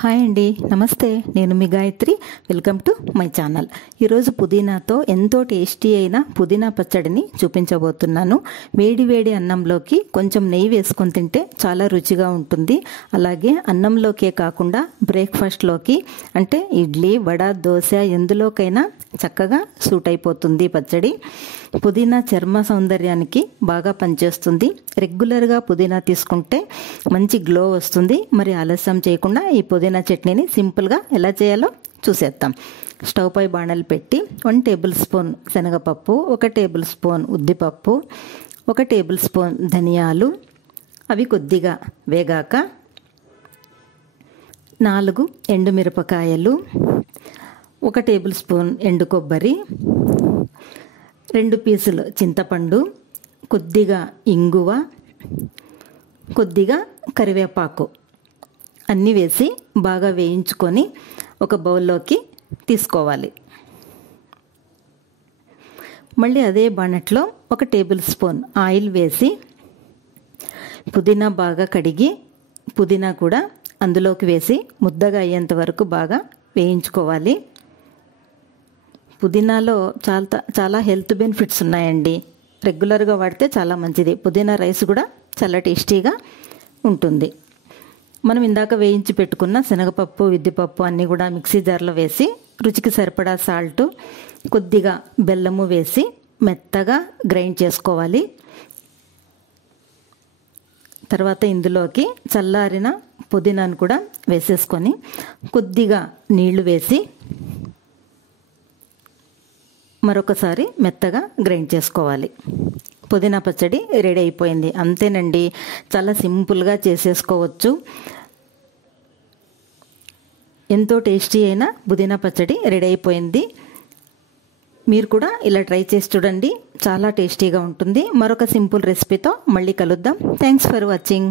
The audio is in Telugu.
హాయ్ అండి, నమస్తే. నేను మీ Gayatri. Welcome to my channel. ఈరోజు పుదీనాతో ఎంతో టేస్టీ అయిన పుదీనా పచ్చడిని చూపించబోతున్నాను. వేడి వేడి అన్నంలోకి కొంచెం నెయ్యి వేసుకొని తింటే చాలా రుచిగా ఉంటుంది. అలాగే అన్నంలోకే కాకుండా బ్రేక్ఫాస్ట్లోకి అంటే ఇడ్లీ, వడ, దోశ ఎందులోకైనా చక్కగా సూట్ అయిపోతుంది పచ్చడి. పుదీనా చర్మ సౌందర్యానికి బాగా పనిచేస్తుంది. రెగ్యులర్గా పుదీనా తీసుకుంటే మంచి గ్లో వస్తుంది. మరి ఆలస్యం చేయకుండా ఈ పుదీనా చట్నీని సింపుల్గా ఎలా చేయాలో చూసేద్దాం. స్టవ్ పై బాణలు పెట్టి 1 టేబుల్ స్పూన్ శనగపప్పు, 1 టేబుల్ స్పూన్ ఉద్దిపప్పు, 1 టేబుల్ స్పూన్ ధనియాలు, అవి కొద్దిగా వేగాక 4 ఎండుమిరపకాయలు, 1 టేబుల్ స్పూన్ ఎండు కొబ్బరి, 2 పీసులు చింతపండు, కొద్దిగా ఇంగువ, కొద్దిగా కరివేపాకు అన్నీ వేసి బాగా వేయించుకొని ఒక బౌల్లోకి తీసుకోవాలి. మళ్ళీ అదే బాణట్లో 1 టేబుల్ స్పూన్ ఆయిల్ వేసి పుదీనా బాగా కడిగి పుదీనా కూడా అందులోకి వేసి ముద్దగా అయ్యేంత వరకు బాగా వేయించుకోవాలి. పుదీనాలో చాలా హెల్త్ బెనిఫిట్స్ ఉన్నాయండి. రెగ్యులర్గా వాడితే చాలా మంచిది. పుదీనా రైస్ కూడా చాలా టేస్టీగా ఉంటుంది. మనం ఇందాక వేయించి పెట్టుకున్న శనగపప్పు, ఉద్దిపప్పు అన్నీ కూడా మిక్సీ జార్లో వేసి రుచికి సరిపడా సాల్ట్, కొద్దిగా బెల్లము వేసి మెత్తగా గ్రైండ్ చేసుకోవాలి. తర్వాత ఇందులోకి చల్లారిన పుదీనాను కూడా వేసేసుకొని కొద్దిగా నీళ్లు వేసి మరొకసారి మెత్తగా గ్రైండ్ చేసుకోవాలి. పుదీనా పచ్చడి రెడీ అయిపోయింది. అంతేనండి, చాలా సింపుల్గా చేసేసుకోవచ్చు. ఎంతో టేస్టీ అయిన పుదీనా పచ్చడి రెడీ అయిపోయింది. మీరు కూడా ఇలా ట్రై చేసి చూడండి, చాలా టేస్టీగా ఉంటుంది. మరొక సింపుల్ రెసిపీతో మళ్ళీ కలుద్దాం. Thanks for watching.